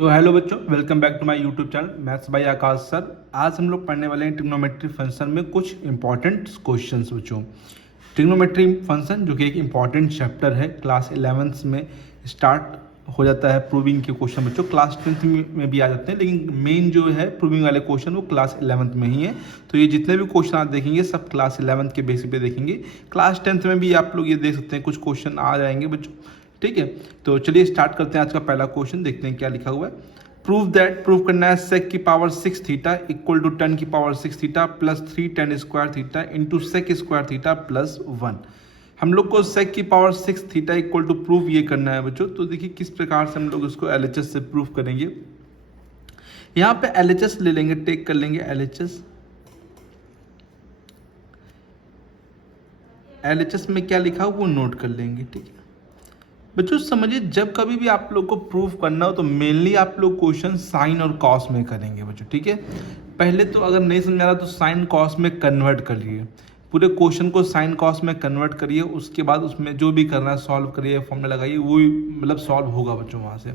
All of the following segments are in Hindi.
तो हेलो बच्चों, welcome back to my YouTube channel maths by Aakash sir. आज हम लोग पढ़ने वाले हैं ट्रिग्नोमेट्री फंक्शन में कुछ इंपॉर्टेंट क्वेश्चंस बच्चों। ट्रिग्नोमेट्री फंक्शन जो कि एक इंपॉर्टेंट चैप्टर है, क्लास 11th में स्टार्ट हो जाता है प्रूविंग के क्वेश्चन बच्चों। क्लास 10th में भी आ जाते हैं, लेकिन मेन जो है प्रूविंग वाले क्वेश्चन वो क्लास 11th में ही है। तो ये जितने भी क्वेश्चन आप देखेंगे सब क्लास 11th के बेसिस पे देखेंगे। क्लास 10th में भी आप लोग ये देख सकते हैं, कुछ क्वेश्चन आ जाएंगे बच्चों। ठीक है, तो चलिए स्टार्ट करते हैं आज का पहला क्वेश्चन। देखते हैं क्या लिखा हुआ है। प्रूव करना है सेक की पावर 6 थीटा इक्वल टू 10 की power 6 theta plus 3 10 square theta into sec square theta plus 1। हम लोग को सेक की power 6 theta equal to prove ये करना है बच्चों। तो देखिए किस प्रकार से हम लोग इसको एलएचएस से प्रूव करेंगे। यहाँ पे एलएचएस ले लेंगे, टेक कर लेंगे एलएचएस में क्या लिखा हो वो नोट कर लेंगे। ठीक है बच्चों, समझिए जब कभी भी आप लोग को प्रूफ करना हो तो मेनली आप लोग क्वेश्चन साइन और कॉस में करेंगे बच्चों। ठीक है, पहले तो अगर नहीं समझ आ रहा तो साइन कॉस में कन्वर्ट करिए, पूरे क्वेश्चन को साइन कॉस में कन्वर्ट करिए। उसके बाद उसमें जो भी करना है सॉल्व करिए, फॉर्मूला लगाइए, वो मतलब सॉल्व होगा बच्चों वहाँ से।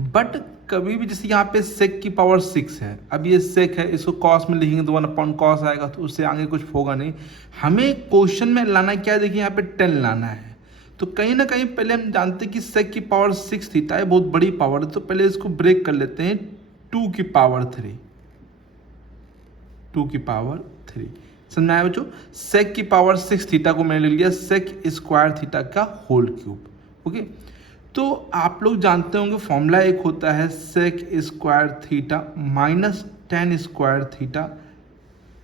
बट कभी भी जैसे यहाँ पे सेक की पावर 6 है, अब ये सेक है, इसको कॉस में लिखेंगे तो 1/cos आएगा, तो उससे आगे कुछ होगा नहीं। हमें क्वेश्चन में लाना क्या है, देखिए यहाँ पे 10 लाना है। तो कहीं ना कहीं पहले हम जानते हैं कि सेक की पावर 6 थीटा है, बहुत बड़ी पावर है, तो पहले इसको ब्रेक कर लेते हैं 2 की पावर 3। 2 की पावर 3 समझ में आया बच्चों। सेक की पावर 6 थीटा को मैंने ले लिया सेक स्क्वायर थीटा का होल क्यूब। ओके, तो आप लोग जानते होंगे फॉर्मूला एक होता है sec square theta minus tan square theta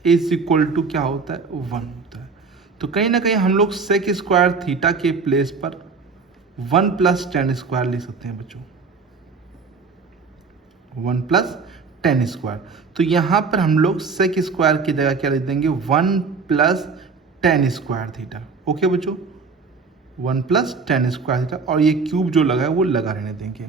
is equal to क्या होता है 1 होता है। तो कहीं ना कहीं हम लोग सेक स्क्वायर थीटा के प्लेस पर 1 प्लस टेन स्क्वायर लिख सकते हैं बच्चों, 1 प्लस टेन स्क्वायर। तो यहाँ पर हम लोग सेक स्क्वायर की जगह क्या लिख देंगे 1 plus tan square theta. Okay बच्चों, 1 प्लस टेन स्क्वायर थीटा, और ये क्यूब जो लगा है वो लगा रहने देंगे।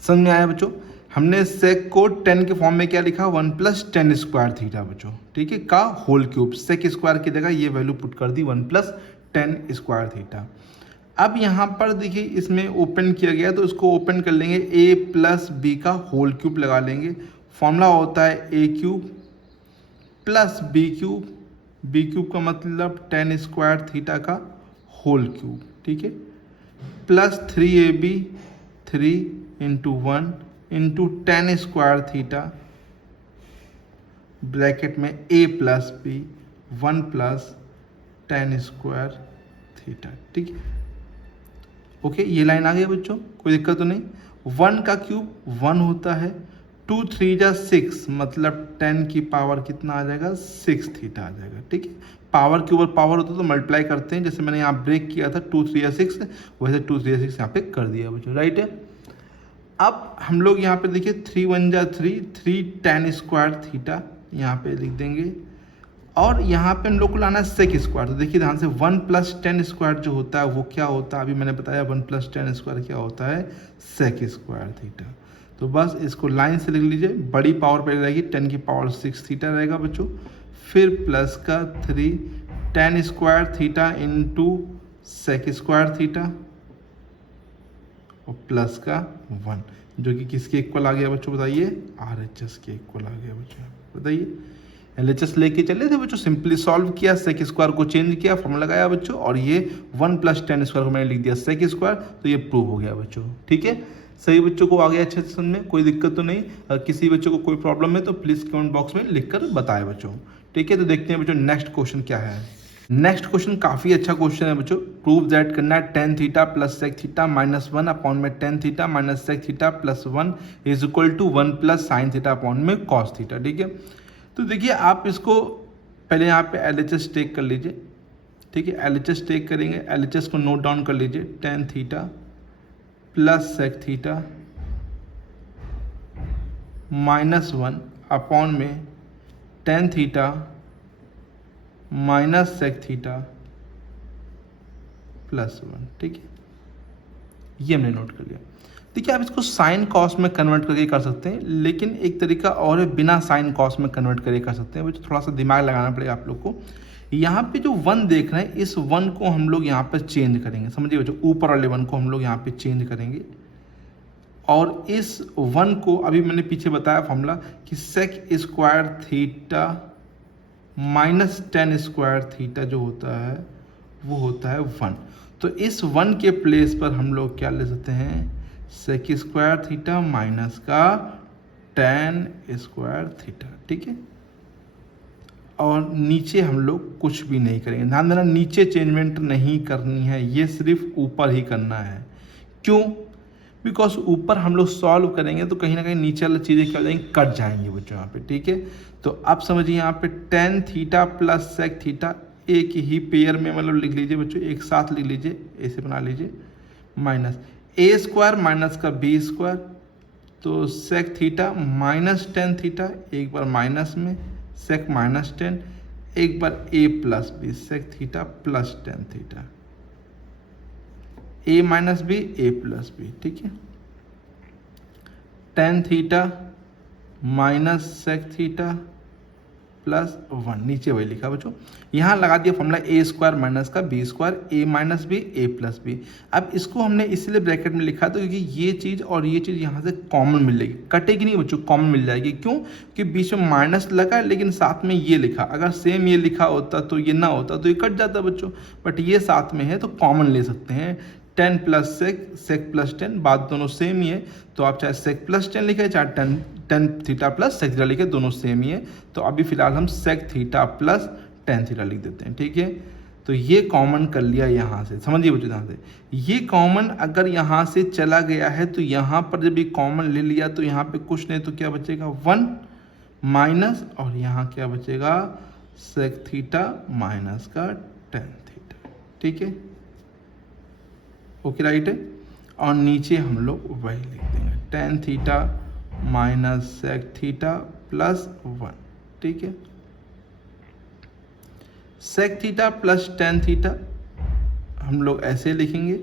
समझ में आया बच्चों। हमने सेक को 10 के फॉर्म में क्या लिखा 1 प्लस टेन स्क्वायर थीटा बच्चों। ठीक है, का होल क्यूब, सेक स्क्वायर की जगह ये वैल्यू पुट कर दी 1 प्लस टेन स्क्वायर थीटा। अब यहाँ पर देखिए इसमें ओपन किया गया, तो इसको ओपन कर लेंगे, a प्लस बी का होल क्यूब लगा लेंगे। फॉर्मूला होता है A cube plus B cube, B cube का मतलब टेन स्क्वायर थीटा का होल क्यूब। ठीक है, plus 3ab 3 into 1 into tan square theta bracket में a plus B 1 plus tan square theta. ठीक है, ओके, ये लाइन आ गई बच्चों, कोई दिक्कत तो नहीं। 1 का क्यूब 1 होता है, 2 3 जा 6 मतलब 10 की पावर कितना आ जाएगा 6 थीटा आ जाएगा। ठीक है, पावर के ऊपर पावर होता है तो मल्टीप्लाई करते हैं, जैसे मैंने यहाँ ब्रेक किया था 2 3 या 6, वैसे 2 3 या 6 यहाँ पे कर दिया बच्चों। राइट है, अब हम लोग यहाँ पे देखिए 3 1 जा 3 3 टेन स्क्वायर थीटा यहाँ पे लिख देंगे, और यहाँ पे हम लोग को लाना है सेक स्क्वायर। तो देखिए ध्यान से 1 प्लस टेन स्क्वायर जो होता है वो क्या होता है, अभी मैंने बताया 1 प्लस टेन स्क्वायर क्या होता है सेक स्क्वायर थीटा। तो बस इसको लाइन से लिख लीजिए, बड़ी पावर पहले रहेगी 10 की पावर 6 थीटा रहेगा बच्चों, फिर प्लस का 3 tan square theta into sec square theta और प्लस का 1, जो कि किसके इक्वल आ गया बच्चों बताइए, RHS के इक्वल आ गया बच्चों। बताइए, एलएचएस लेके चले थे बच्चों, सिंपली सॉल्व किया, सेक स्क्वायर को चेंज किया, फॉर्मूला लगाया बच्चों, और ये 1 प्लस टेन स्क्वायर को मैंने लिख दिया सेक स्क्वायर, तो ये प्रूव हो गया बच्चों। ठीक है, सही बच्चों को आ गया अच्छे से समझ में, कोई दिक्कत तो नहीं। अगर किसी बच्चों को कोई प्रॉब्लम है तो प्लीज़ कमेंट बॉक्स में लिख कर बताए बच्चों। ठीक है, तो देखते हैं बच्चों नेक्स्ट क्वेश्चन क्या है। नेक्स्ट क्वेश्चन काफ़ी अच्छा क्वेश्चन है बच्चों। प्रूव दैट करना है tan theta plus sec theta minus 1 upon में tan theta minus sec theta plus 1 is equal to 1 plus sine theta upon में कॉस थीटा। ठीक है, तो देखिए आप इसको पहले यहाँ पे एलएचएस टेक कर लीजिए। ठीक है, एलएचएस टेक करेंगे, एलएचएस को नोट डाउन कर लीजिए, tan theta plus sec theta minus 1 upon में tan theta minus sec theta plus 1। ठीक है, ये हमने नोट कर लिया। देखिए आप इसको साइन कॉस में कन्वर्ट करके कर सकते हैं, लेकिन एक तरीका और है बिना साइन कॉस में कन्वर्ट करके कर सकते हैं। वो थोड़ा सा दिमाग लगाना पड़ेगा आप लोग को। यहाँ पे जो 1 देख रहे हैं, इस 1 को हम लोग यहाँ पर चेंज करेंगे, समझिए बच्चों, ऊपर वाले 1 को हम लोग यहाँ पे चेंज करेंगे, और इस 1 को अभी मैंने पीछे बताया फॉर्मूला कि sec square theta minus tan square theta जो होता है वो होता है 1। तो इस 1 के प्लेस पर हम लोग क्या ले सकते हैं, सेक स्क्वायर थीटा माइनस का टेन स्क्वायर थीटा, ठीक है। और नीचे हम लोग कुछ भी नहीं करेंगे, ध्यान देना नीचे चेंजमेंट नहीं करनी है, ये सिर्फ ऊपर ही करना है। क्यों? बिकॉज ऊपर हम लोग सॉल्व करेंगे तो कहीं ना कहीं नीचे वाली चीज़ें क्या हो जाएंगी, कट जाएंगे बच्चों यहाँ पे, ठीक है। तो आप समझिए यहाँ पे tan theta plus sec theta एक ही पेयर में मतलब लिख लीजिए बच्चों, एक साथ लिख लीजिए, ऐसे बना लीजिए, माइनस ए स्क्वायर माइनस का बी स्क्वायर, तो sec theta minus tan theta, एक बार माइनस में सेक माइनस टेन, एक बार A plus B sec theta plus tan theta, A minus B A plus B, ठीक है। Tan theta minus sec theta plus 1, नीचे वही लिखा बच्चों। यहाँ लगा दिया फॉर्मूला ए स्क्वायर माइनस का B square, A minus B A plus B. अब इसको हमने इसलिए ब्रैकेट में लिखा तो क्योंकि ये चीज़ और ये चीज़ यहाँ से कॉमन मिलेगी, कटेगी नहीं बच्चों, कॉमन मिल जाएगी। क्यों? कि बीच में माइनस लगा है लेकिन साथ में ये लिखा, अगर सेम ये लिखा होता तो ये ना होता तो ये कट जाता बच्चों, बट ये साथ में है तो कॉमन ले सकते हैं। Tan plus sec, sec plus tan, बात दोनों सेम ही है, तो आप चाहे सेक प्लस टेन लिखे चाहे tan theta plus sec theta लिखे, दोनों सेम ही है। तो अभी फिलहाल हम sec theta plus tan theta लिख देते हैं, ठीक है। तो ये कॉमन कर लिया यहाँ से, समझिए बच्चों यहाँ से, ये कॉमन अगर यहाँ से चला गया है तो यहाँ पर जब ये कॉमन ले लिया तो यहाँ पे कुछ नहीं तो क्या बचेगा 1 माइनस, और यहाँ क्या बचेगा सेक थीटा माइनस का टेन थीटा, ठीक है, ओके राइट है। और नीचे हम लोग वही लिख देंगे tan theta minus sec theta plus 1, ठीक है। Sec theta plus tan theta हम लोग ऐसे लिखेंगे,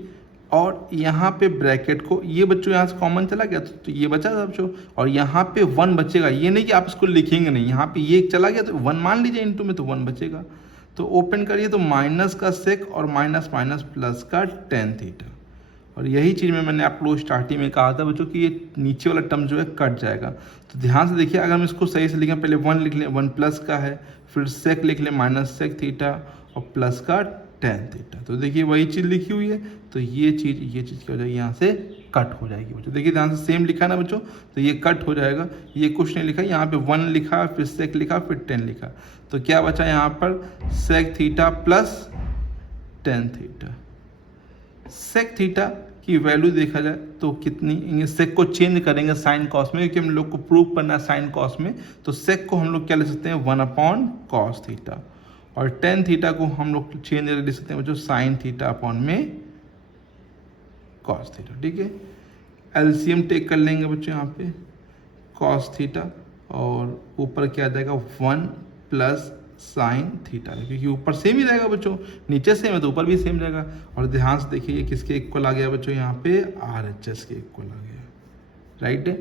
और यहाँ पे ब्रैकेट को ये बच्चों यहाँ से कॉमन चला गया तो ये बचा बच्चों, और यहाँ पे 1 बचेगा, ये नहीं कि आप इसको लिखेंगे नहीं, यहाँ पे ये चला गया तो 1 मान लीजिए इनटू में, तो 1 बचेगा। तो ओपन करिए तो माइनस का सेक और माइनस माइनस प्लस का टेन थीटा, और यही चीज़ में मैंने आप लोग स्टार्टिंग में कहा था बच्चों कि ये नीचे वाला टर्म जो है कट जाएगा। तो ध्यान से देखिए, अगर हम इसको सही से लिखें, पहले 1 लिख लें, 1 प्लस का है, फिर सेक लिख लें माइनस सेक थीटा और प्लस का टेन थीटा, तो देखिए वही चीज़ लिखी हुई है, तो ये चीज़ क्या हो जाएगी, यहाँ से कट हो जाएगी बच्चों। देखिए ध्यान से सेम लिखा ना बच्चों, तो ये कट हो जाएगा, ये कुछ नहीं लिखा, यहाँ पे 1 लिखा, फिर सेक लिखा, फिर 10 लिखा, तो क्या बचा यहाँ पर sec theta plus tan theta. Sec theta की वैल्यू देखा जाए तो कितनी, सेक को चेंज करेंगे साइन कॉस में, क्योंकि हम लोग को प्रूव करना है साइन कॉस में, तो सेक को हम लोग क्या ले सकते हैं 1 अपॉन कॉस थीटा, और टेन थीटा को हम लोग चेंज ले सकते हैं बच्चों साइन थीटा अपॉन में कॉस थीटा, ठीक है। एलसीएम टेक कर लेंगे बच्चों यहाँ पे कॉस थीटा, और ऊपर क्या आ जाएगा 1 प्लस साइन थीटा, क्योंकि ऊपर सेम ही रहेगा बच्चों, नीचे सेम है तो ऊपर भी सेम रहेगा। और ध्यान से देखिए ये किसके इक्वल आ गया बच्चों, यहाँ पे RHS के इक्वल आ गया, राइट है।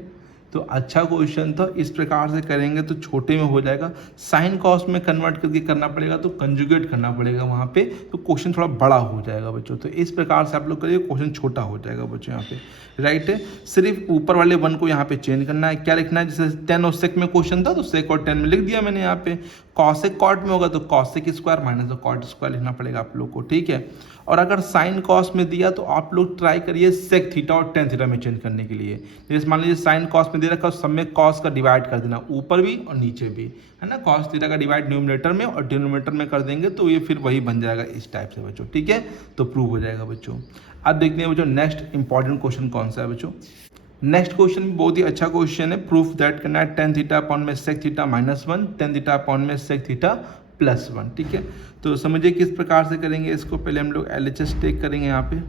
तो अच्छा क्वेश्चन था, इस प्रकार से करेंगे तो छोटे में हो जाएगा, साइन कॉस में कन्वर्ट करके करना पड़ेगा तो कंजुगेट करना पड़ेगा वहाँ पे, तो क्वेश्चन थोड़ा बड़ा हो जाएगा बच्चों। तो इस प्रकार से आप लोग करिए, क्वेश्चन छोटा हो जाएगा बच्चों यहाँ पे, राइट है। सिर्फ ऊपर वाले 1 को यहाँ पे चेंज करना है, क्या लिखना है, जैसे 10 और सेक में क्वेश्चन था तो सेक और 10 में लिख दिया मैंने यहाँ पे। कॉसेक कॉट में होगा तो cosec square minus cot square लिखना पड़ेगा आप लोग को, ठीक है। और अगर साइन कॉस में दिया तो आप लोग ट्राई करिए सेक थीटा और टेन थीटा में चेंज करने के लिए। जैसे मान लीजिए साइन कॉस में दे रखा, सब में कॉस का डिवाइड कर देना, ऊपर भी और नीचे भी, है ना। कॉस थीटा का डिवाइड न्यूमरेटर में और डिनोमिनेटर में कर देंगे तो ये फिर वही बन जाएगा इस टाइप से बच्चों, ठीक है। तो प्रूव हो जाएगा बच्चों। अब देखते हैं बच्चों नेक्स्ट इंपॉर्टेंट क्वेश्चन कौन सा है बच्चों। नेक्स्ट क्वेश्चन बहुत ही अच्छा क्वेश्चन है, प्रूफ दैट करना है टेन थीटा अपॉन में sec theta minus 1, tan theta upon में सेक थीटा प्लस 1, ठीक है। तो समझिए किस प्रकार से करेंगे इसको, पहले हम लोग LHS टेक करेंगे। यहाँ पे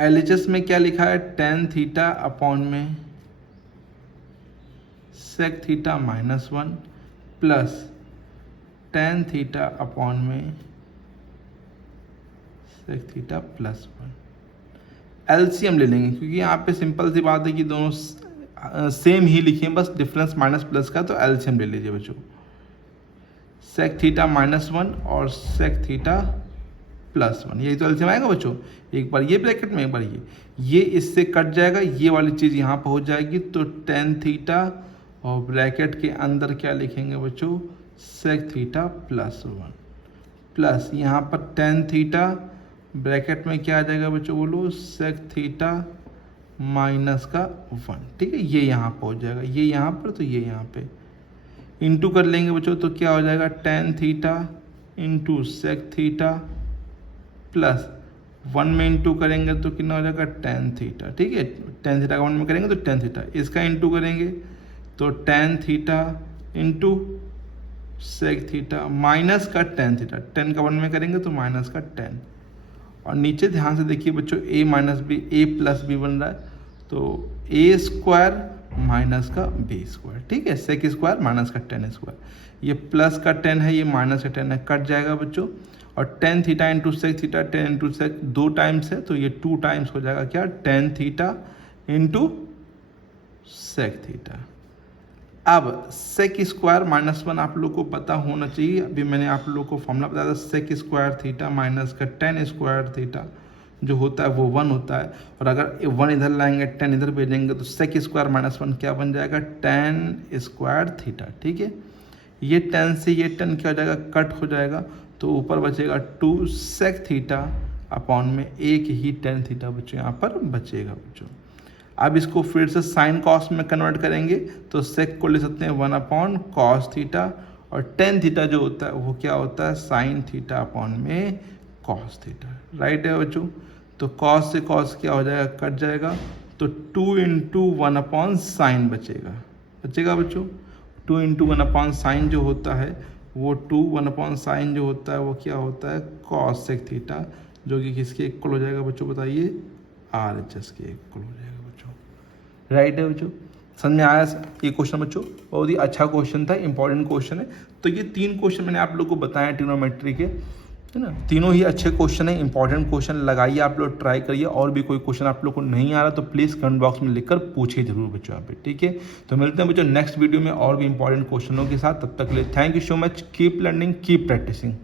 LHS में क्या लिखा है, टेन थीटा अपॉन में sec theta minus 1 plus tan theta upon में सेक थीटा प्लस 1। एलसीएम ले लेंगे क्योंकि यहाँ पे सिंपल सी बात है कि दोनों सेम ही लिखे, बस डिफरेंस माइनस प्लस का, तो एलसीएम ले लीजिए बच्चों। सेक थीटा माइनस 1 और सेक थीटा +1, यही तो एलसीएम आएगा बच्चों। एक बार ये ब्रैकेट में, एक बार ये इससे कट जाएगा, ये वाली चीज़ यहाँ पर हो जाएगी, तो tan थीटा और ब्रैकेट के अंदर क्या लिखेंगे बच्चों, sec थीटा +1 प्लस यहाँ पर tan थीटा ब्रैकेट में क्या आ जाएगा बच्चों, बोलो sec थीटा -1, ठीक है। ये यहाँ पर हो जाएगा, ये यहाँ पर, तो ये यहाँ पे इंटू कर लेंगे बच्चों, तो क्या हो जाएगा tan theta into sec theta plus 1 में इंटू करेंगे तो कितना हो जाएगा tan थीटा, ठीक है। tan थीटा का 1 में करेंगे तो tan थीटा, इसका इंटू करेंगे तो tan theta into sec theta minus का tan थीटा, tan का 1 में करेंगे तो माइनस का tan, और नीचे ध्यान से देखिए बच्चों a minus B, a plus B बन रहा है, तो a स्क्वायर माइनस का b स्क्वायर, ठीक है। sec स्क्वायर माइनस का tan स्क्वायर, ये प्लस का 10 है, ये माइनस का 10 है, कट जाएगा बच्चों। और tan theta into sec theta, 10 into sec 2 times है, तो ये 2 टाइम्स हो जाएगा क्या, tan theta into sec theta. अब सेक स्क्वायर -1 आप लोग को पता होना चाहिए, अभी मैंने आप लोग को फॉर्मूला बताया था, सेक स्क्वायर थीटा माइनस का tan स्क्वायर थीटा जो होता है वो 1 होता है, और अगर 1 इधर लाएंगे 10 इधर भेजेंगे तो सेक स्क्वायर -1 क्या बन जाएगा, tan स्क्वायर थीटा, ठीक है। ये 10 से ये 10 क्या हो जाएगा, कट हो जाएगा, तो ऊपर बचेगा 2 सेक थीटा अपॉन में एक ही tan थीटा बच्चों यहाँ पर बचेगा बच्चों। अब इसको फिर से साइन कॉस में कन्वर्ट करेंगे तो सेक को ले सकते हैं 1 अपॉन कॉस थीटा, और tan थीटा जो होता है वो क्या होता है, साइन थीटा अपॉन में कॉस थीटा, राइट है बच्चों। तो कॉस से कॉस क्या हो जाएगा, कट जाएगा, तो 2 इंटू 1 अपॉन साइन बचेगा बच्चों। 2 इंटू 1 अपॉन साइन जो होता है वो 1 अपॉन साइन जो होता है वो क्या होता है, कॉस सेक थीटा, जो कि किसके इक्वल हो जाएगा बच्चों, बताइए, RHS के इक्वल हो जाएगा बच्चों, राइट है बच्चों। समझ में आया ये क्वेश्चन बच्चों, बहुत ही अच्छा क्वेश्चन था, इंपॉर्टेंट क्वेश्चन है। तो ये 3 क्वेश्चन मैंने आप लोग को बताया ट्रिग्नोमेट्री के, है ना, तीनों ही अच्छे क्वेश्चन है, इंपॉर्टेंट क्वेश्चन, लगाइए आप लोग, ट्राई करिए। और भी कोई क्वेश्चन आप लोग को नहीं आ रहा तो प्लीज़ कमेंट बॉक्स में लिखकर पूछिए जरूर बच्चों यहाँ पे, ठीक है। तो मिलते हैं बच्चों नेक्स्ट वीडियो में और भी इंपॉर्टेंट क्वेश्चनों के साथ, तब तक के लिए thank you so much, keep learning, keep practising.